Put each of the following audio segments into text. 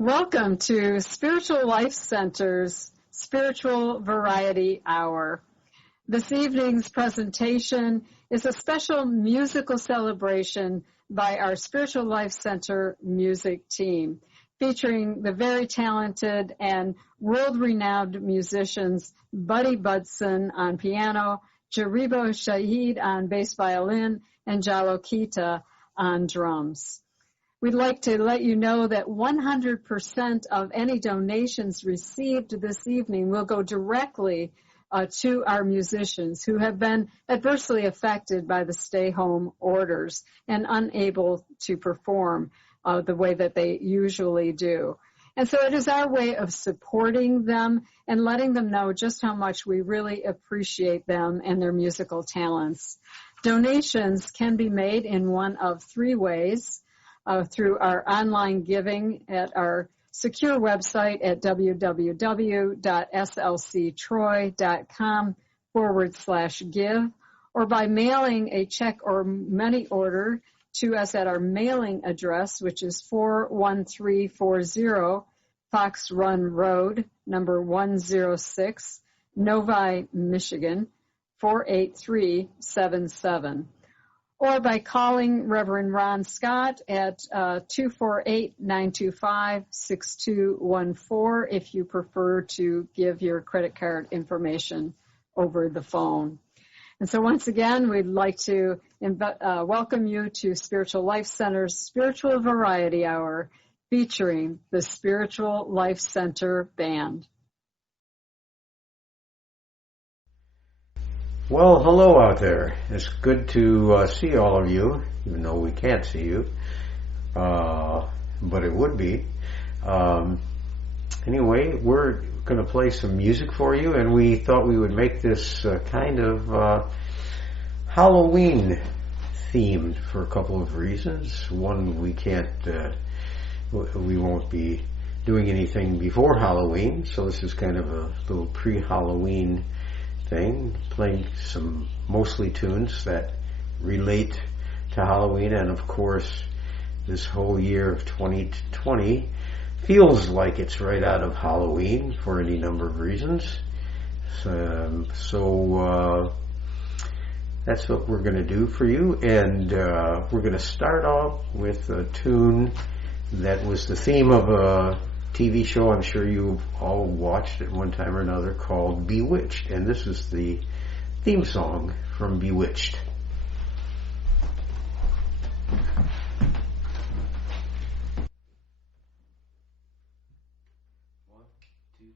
Welcome to Spiritual Life Center's Spiritual Variety Hour. This evening's presentation is a special musical celebration by our Spiritual Life Center music team, featuring the very talented and world-renowned musicians Buddy Budson on piano, Jaribo Shahid on bass violin, and Jalo Kita on drums. We'd like to let you know that 100% of any donations received this evening will go directly to our musicians who have been adversely affected by the stay-home orders and unable to perform the way that they usually do. And so it is our way of supporting them and letting them know just how much we really appreciate them and their musical talents. Donations can be made in one of three ways. Through our online giving at our secure website at www.slctroy.com/give, or by mailing a check or money order to us at our mailing address, which is 41340 Fox Run Road, number 106, Novi, Michigan, 48377. Or by calling Reverend Ron Scott at 248-925-6214 if you prefer to give your credit card information over the phone. And so once again, we'd like to welcome you to Spiritual Life Center's Spiritual Variety Hour, featuring the Spiritual Life Center Band. Well, hello out there. It's good to see all of you, even though we can't see you, but it would be. Anyway, we're going to play some music for you, and we thought we would make this kind of Halloween themed for a couple of reasons. One, we won't be doing anything before Halloween, so this is kind of a little pre-Halloween thing, playing some mostly tunes that relate to Halloween, and of course this whole year of 2020 feels like it's right out of Halloween for any number of reasons. So that's what we're going to do for you, and we're going to start off with a tune that was the theme of a TV show I'm sure you've all watched at one time or another, called Bewitched, and this is the theme song from Bewitched. One, two, three.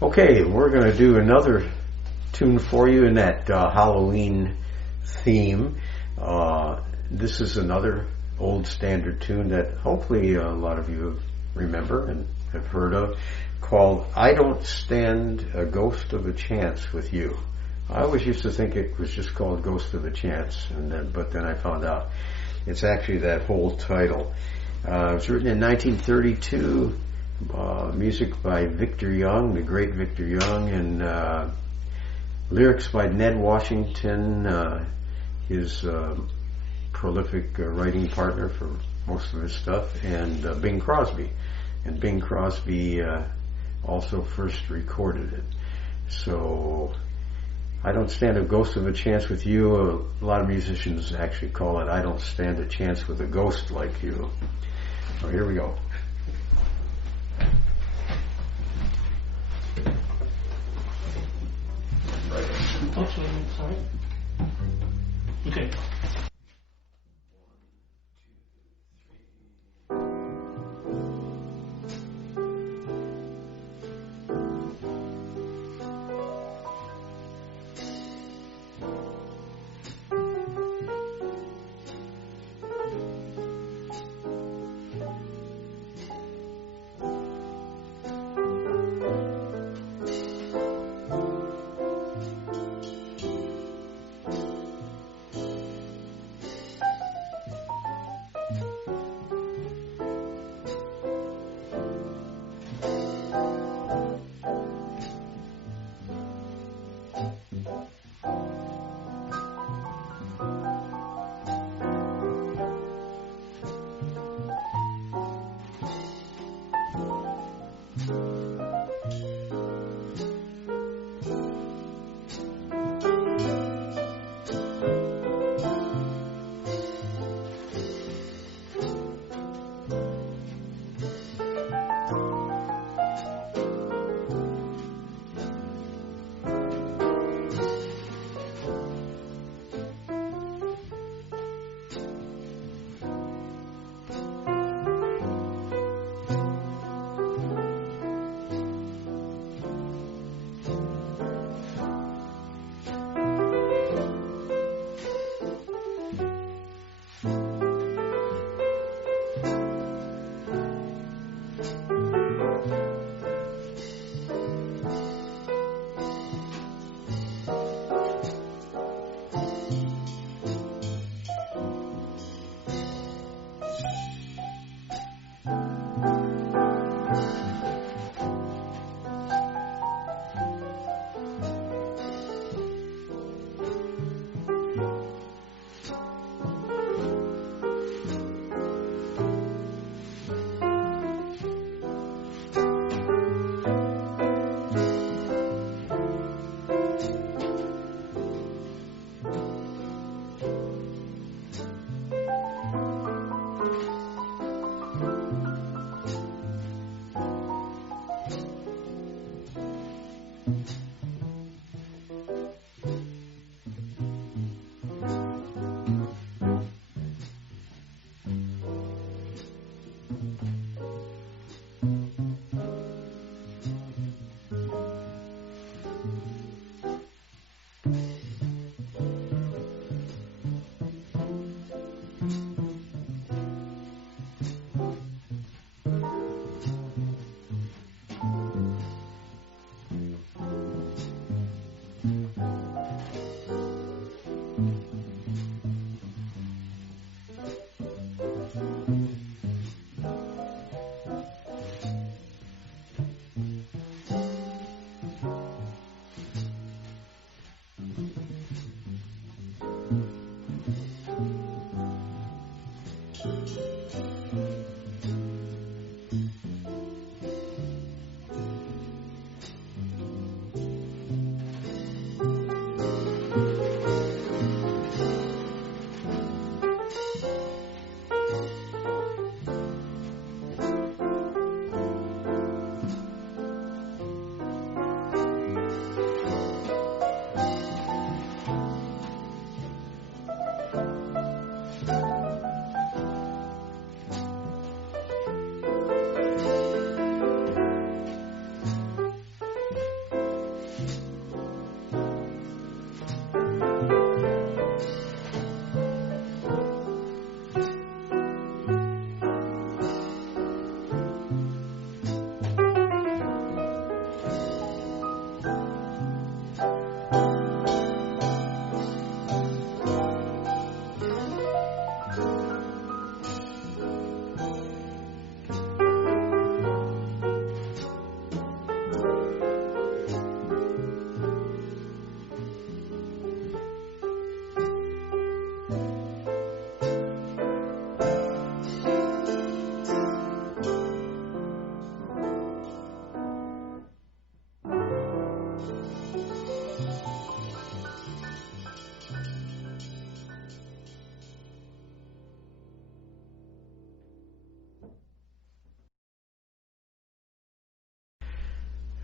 Okay, we're going to do another tune for you in that Halloween theme. This is another old standard tune that hopefully a lot of you remember and have heard of, called I Don't Stand a Ghost of a Chance with You. I always used to think it was just called Ghost of a Chance, but then I found out it's actually that whole title. It was written in 1932, music by Victor Young, the great Victor Young, and lyrics by Ned Washington, his prolific writing partner for most of his stuff, and Bing Crosby. And Bing Crosby also first recorded it. So, I Don't Stand a Ghost of a Chance with You. A lot of musicians actually call it I Don't Stand a Chance with a Ghost Like You. So here we go. Sorry. Okay.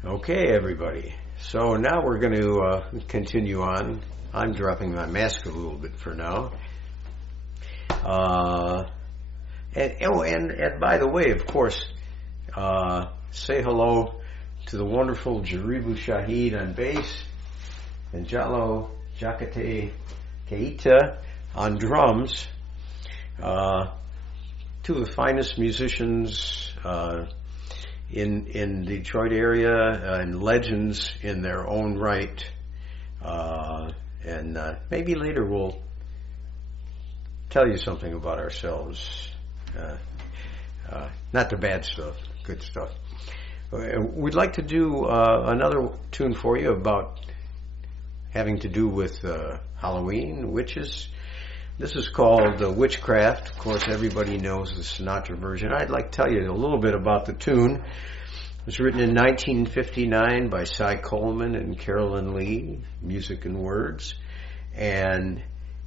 Okay, everybody. So now we're going to continue on. I'm dropping my mask a little bit for now. And by the way, of course, say hello to the wonderful Jaribu Shahid on bass and Jalo Jakate Keita on drums. Two of the finest musicians in the Detroit area and legends in their own right. And maybe later we'll tell you something about ourselves. Not the bad stuff, good stuff. We'd like to do another tune for you about having to do with Halloween, witches. This is called Witchcraft. Of course, everybody knows the Sinatra version. I'd like to tell you a little bit about the tune. It was written in 1959 by Cy Coleman and Carolyn Lee, music and words. And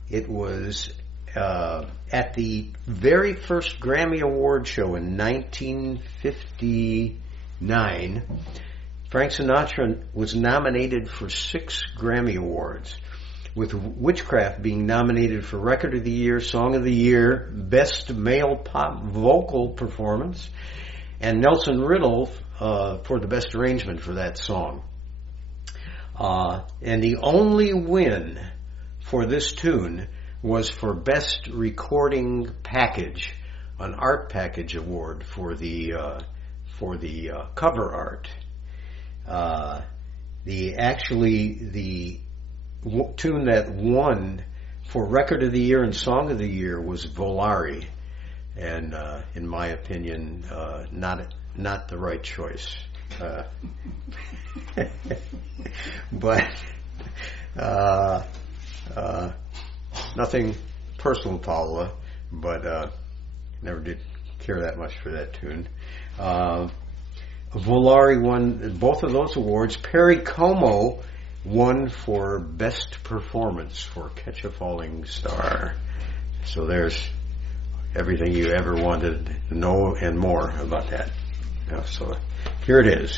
it was at the very first Grammy Award show in 1959. Frank Sinatra was nominated for 6 Grammy Awards, with Witchcraft being nominated for Record of the Year, Song of the Year, Best Male Pop Vocal Performance, and Nelson Riddle for the Best Arrangement for that song. And the only win for this tune was for Best Recording Package, an Art Package Award for the cover art. The tune that won for Record of the Year and Song of the Year was Volare, and in my opinion, not the right choice. But nothing personal, Paula, but never did care that much for that tune. Volare won both of those awards. Perry Como won for Best Performance for Catch a Falling Star. So there's everything you ever wanted to know and more about that. So here it is.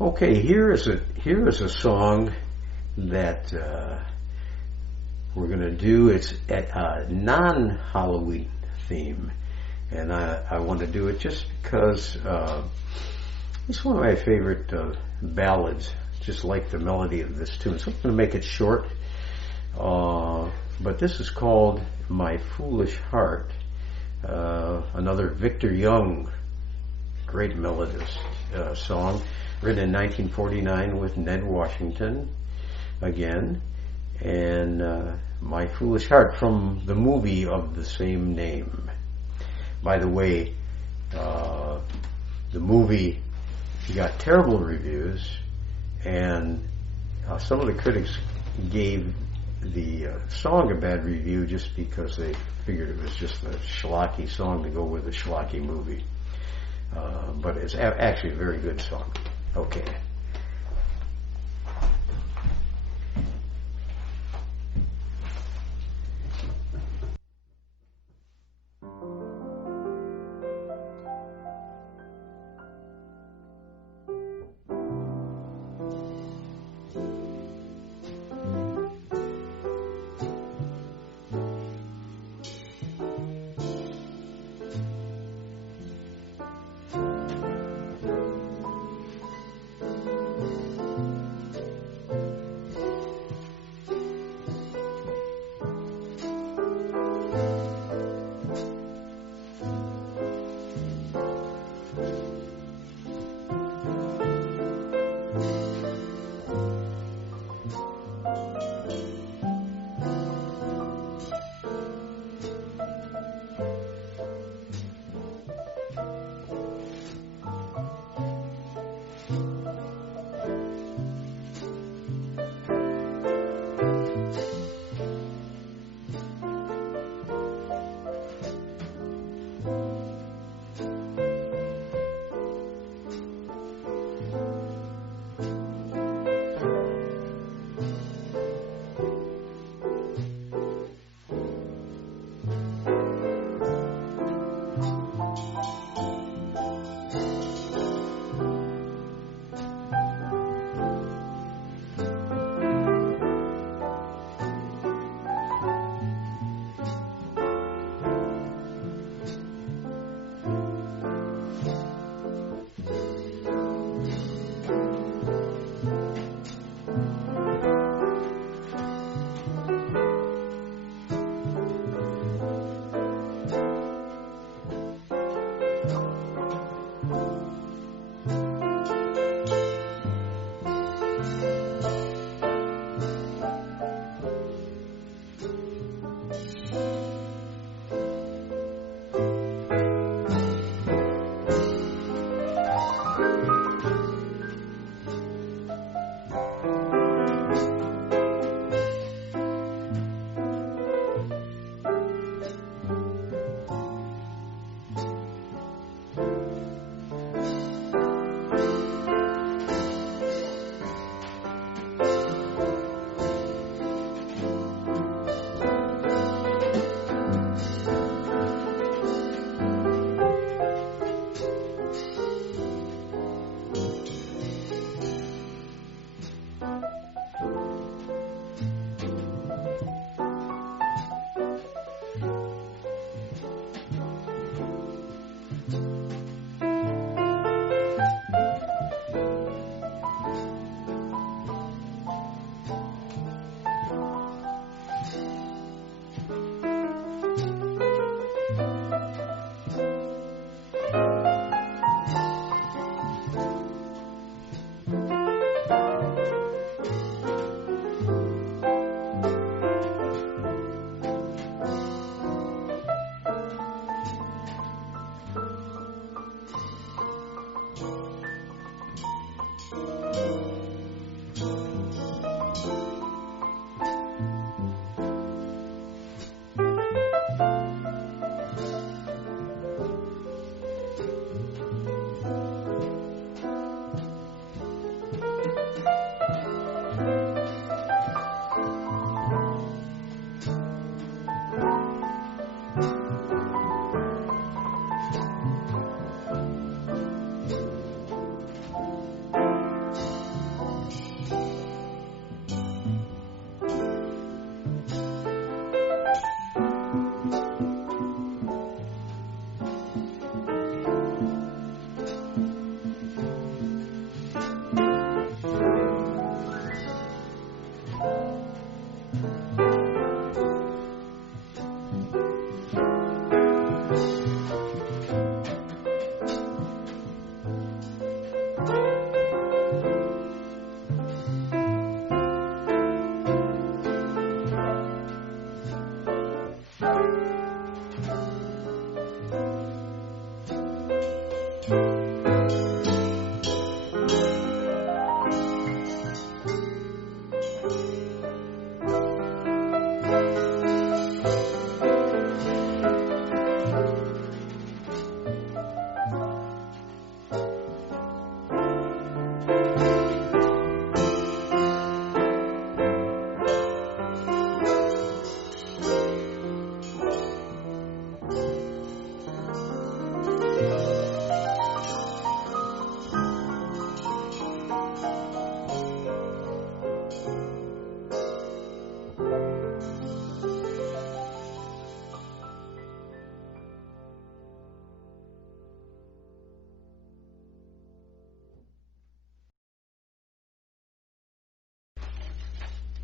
Okay, here is a song that we're going to do. It's a non-Halloween theme, and I want to do it just because it's one of my favorite ballads. Just like the melody of this tune, so I'm going to make it short. But this is called "My Foolish Heart." Another Victor Young, great melodist song. Written in 1949 with Ned Washington again, and My Foolish Heart from the movie of the same name. By the way, the movie got terrible reviews, and some of the critics gave the song a bad review just because they figured it was just a schlocky song to go with a schlocky movie. But it's actually a very good song. Okay.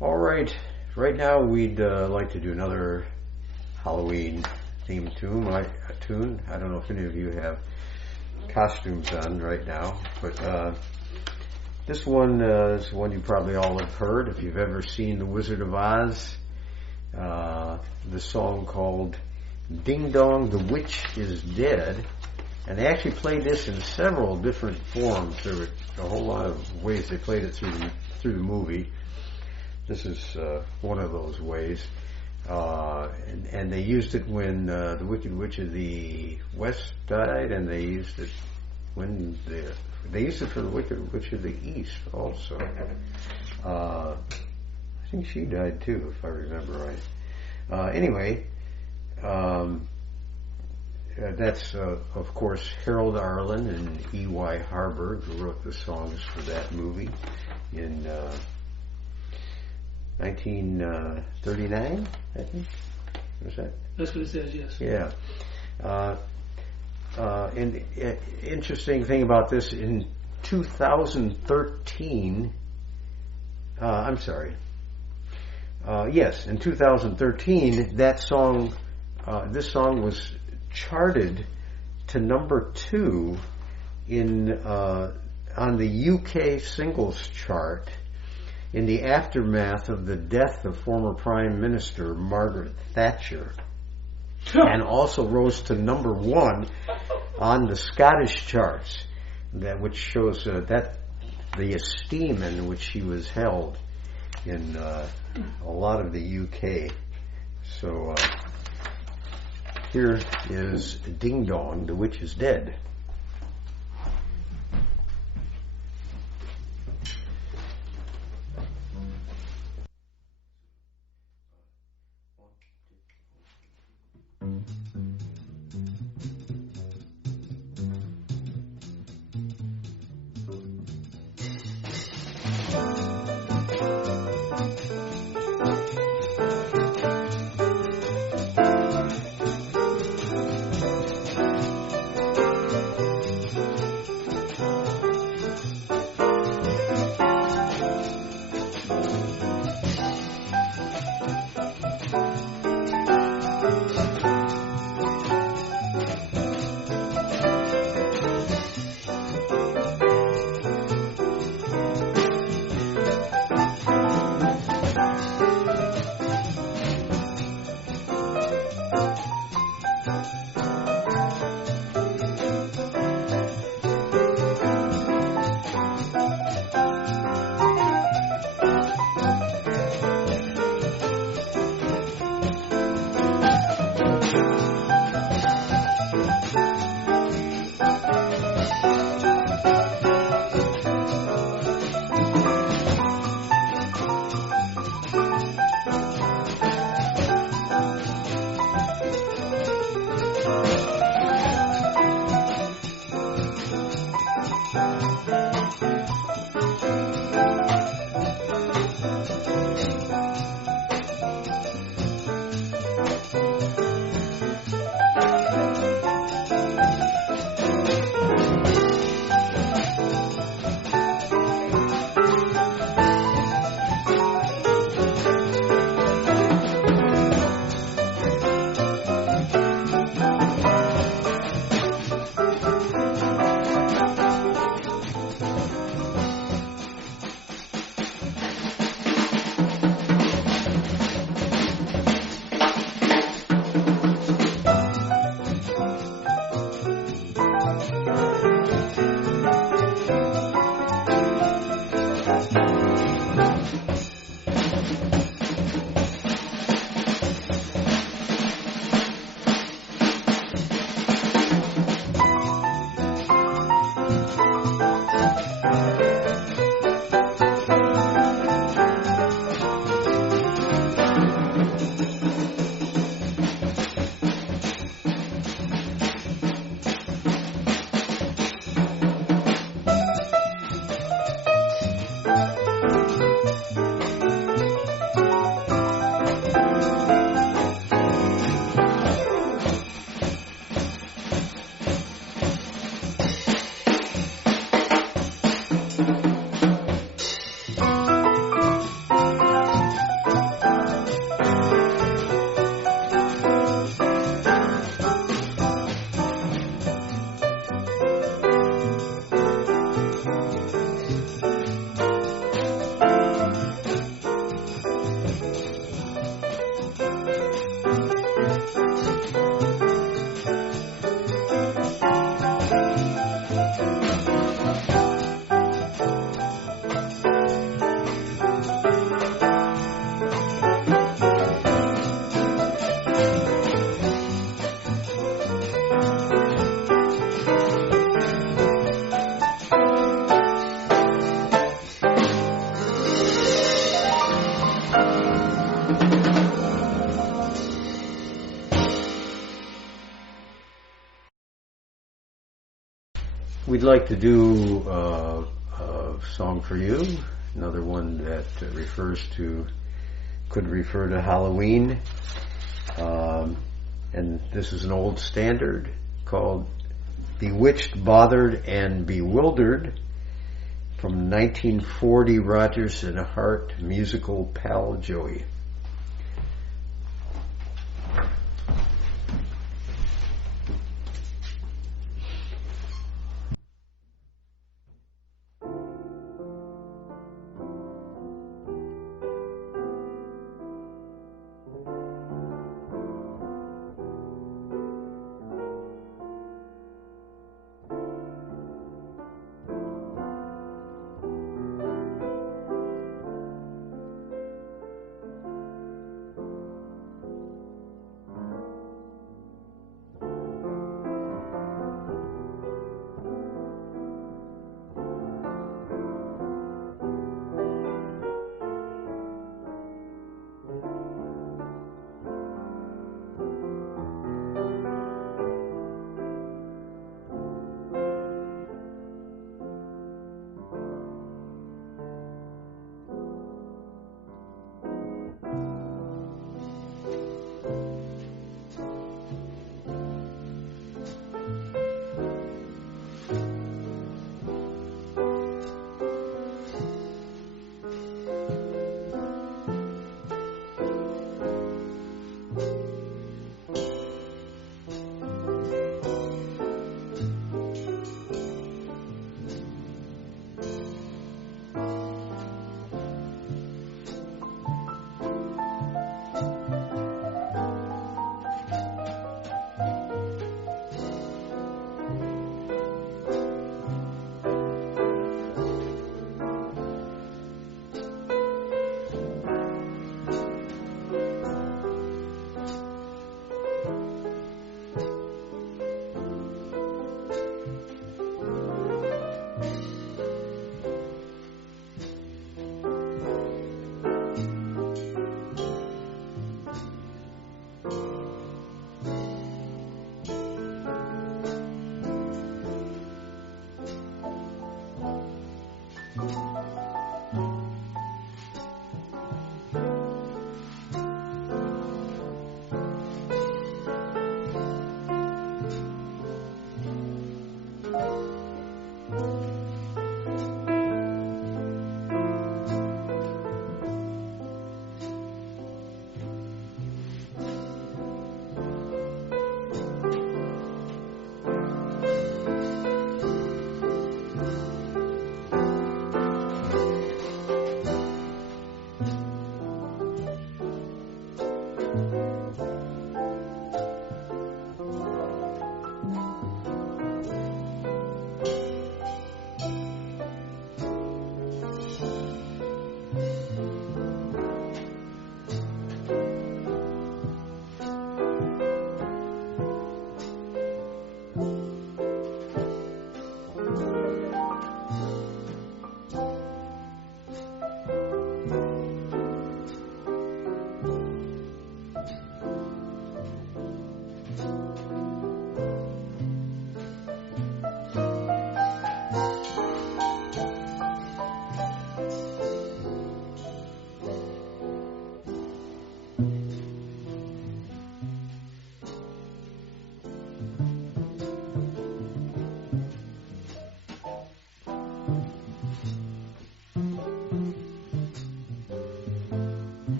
All right. Right now, we'd like to do another Halloween themed tune. I don't know if any of you have costumes on right now, but this one is one you probably all have heard. If you've ever seen The Wizard of Oz, the song called "Ding Dong, the Witch is Dead," and they actually played this in several different forms. There were a whole lot of ways they played it through the movie. This is one of those ways, and they used it when the Wicked Witch of the West died, and they used it when they used it for the Wicked Witch of the East also. I think she died too, if I remember right. Anyway, that's of course Harold Arlen and E.Y. Harburg, who wrote the songs for that movie in 1939, I think. Was that? That's what it says, yes. Yeah. And interesting thing about this, in 2013, I'm sorry. Yes, in 2013, that song, this song was charted to number 2 on the UK singles chart in the aftermath of the death of former Prime Minister Margaret Thatcher, and also rose to number 1 on the Scottish charts, which shows that the esteem in which she was held in a lot of the UK. So here is "Ding Dong, the Witch is Dead." We'd like to do a song for you, another one that could refer to Halloween, and this is an old standard called Bewitched, Bothered, and Bewildered from 1940 Rodgers and Hart musical Pal Joey.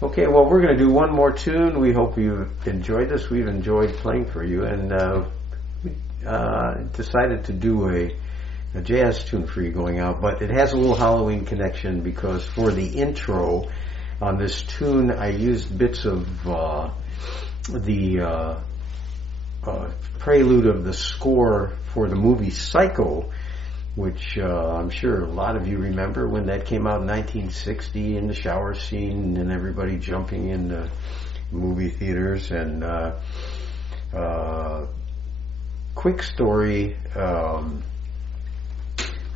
Okay, well, we're going to do one more tune. We hope you've enjoyed this. We've enjoyed playing for you, and we decided to do a jazz tune for you going out, but it has a little Halloween connection because for the intro on this tune, I used bits of the prelude of the score for the movie Psycho, which I'm sure a lot of you remember when that came out in 1960, in the shower scene and everybody jumping in the movie theaters. And quick story,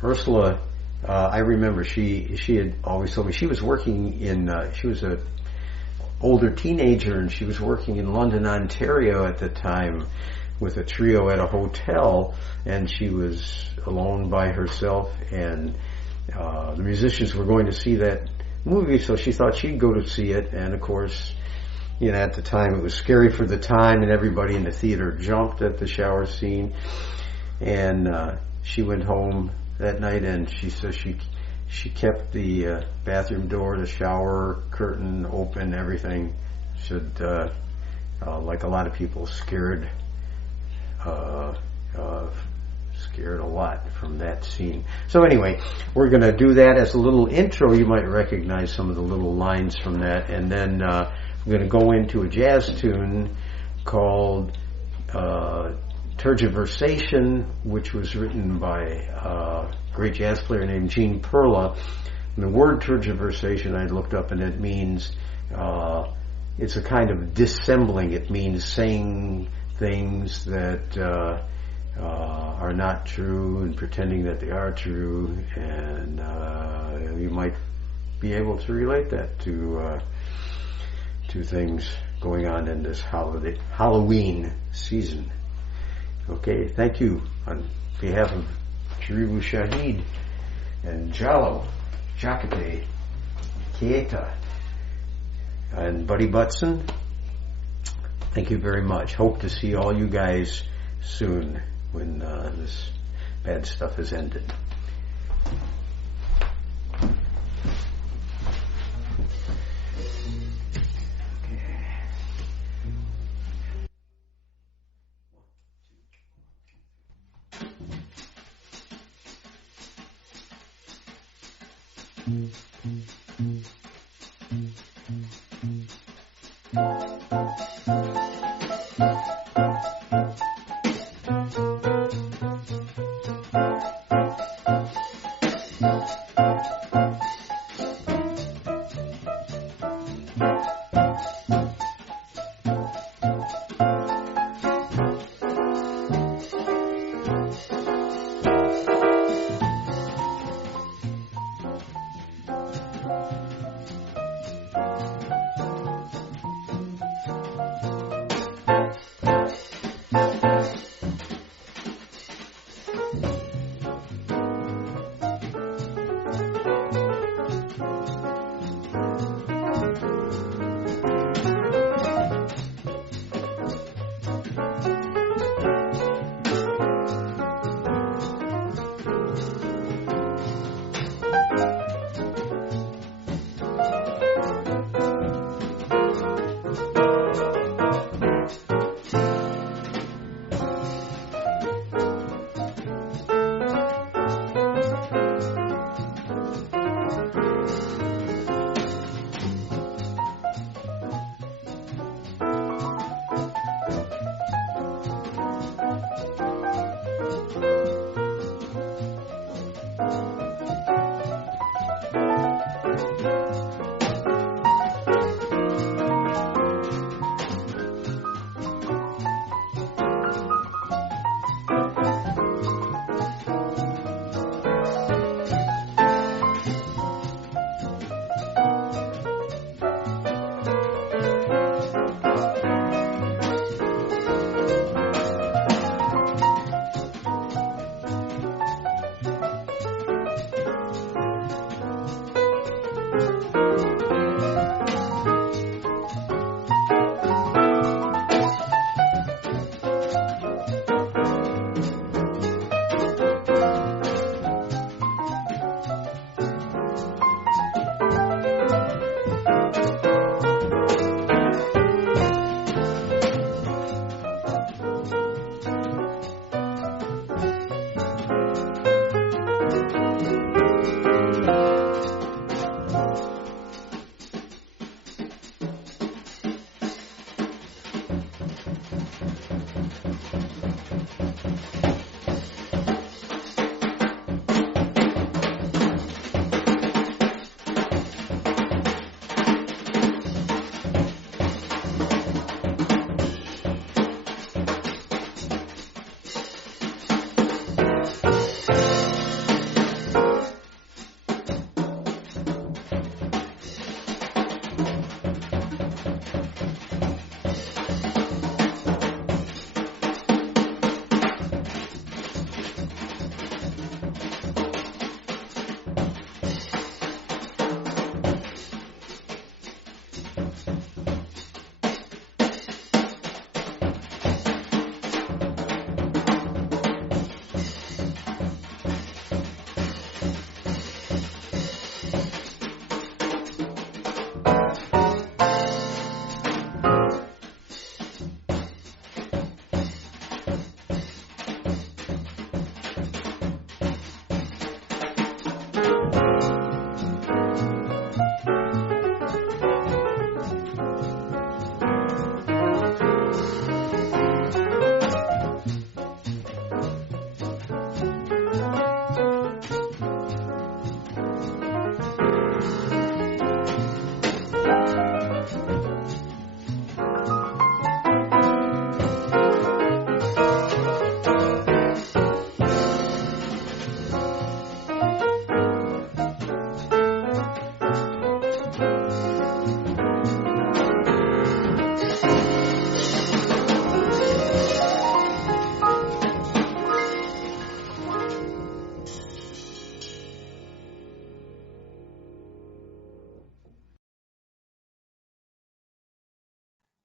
Ursula, I remember she had always told me she was working in, she was a older teenager and she was working in London, Ontario at the time with a trio at a hotel, and she was alone by herself, and the musicians were going to see that movie, so she thought she'd go to see it. And of course, you know, at the time it was scary for the time, and everybody in the theater jumped at the shower scene. And she went home that night, and she says she kept the bathroom door, the shower curtain open, everything. Should like a lot of people, scared a lot from that scene. So anyway, we're going to do that as a little intro. You might recognize some of the little lines from that, and then we're going to go into a jazz tune called Tergiversation, which was written by a great jazz player named Gene Perla. And the word tergiversation I looked up, and it means it's a kind of dissembling. It means saying things that are not true and pretending that they are true, and you might be able to relate that to things going on in this Halloween season. Okay, thank you on behalf of Sharibu Shahid and Jalo, Jakate, Kieta, and Buddy Butson. Thank you very much. Hope to see all you guys soon when this bad stuff has ended.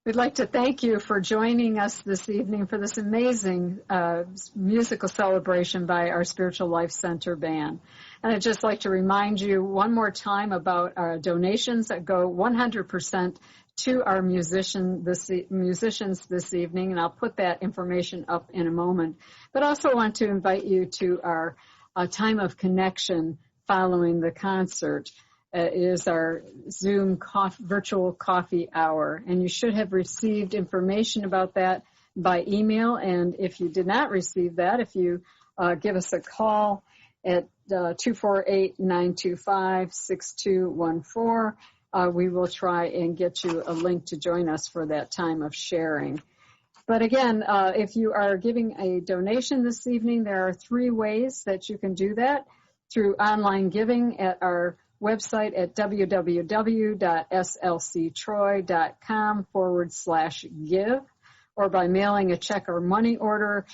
We'd like to thank you for joining us this evening for this amazing musical celebration by our Spiritual Life Center band. And I'd just like to remind you one more time about our donations that go 100% to our musicians this evening, and I'll put that information up in a moment. But also want to invite you to our time of connection following the concert. It is our Zoom virtual coffee hour, and you should have received information about that by email. And if you did not receive that, if you give us a call at 248-925-6214, we will try and get you a link to join us for that time of sharing. But again, if you are giving a donation this evening, there are 3 ways that you can do that: through online giving at our website at www.slctroy.com/give, or by mailing a check or money order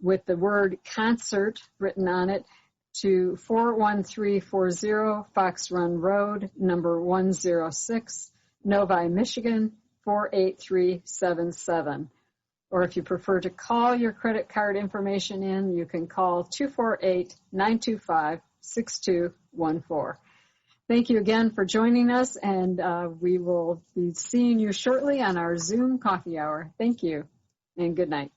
with the word concert written on it to 41340 Fox Run Road, number 106, Novi, Michigan, 48377. Or if you prefer to call your credit card information in, you can call 248-925-6214. Thank you again for joining us, and we will be seeing you shortly on our Zoom coffee hour. Thank you, and good night.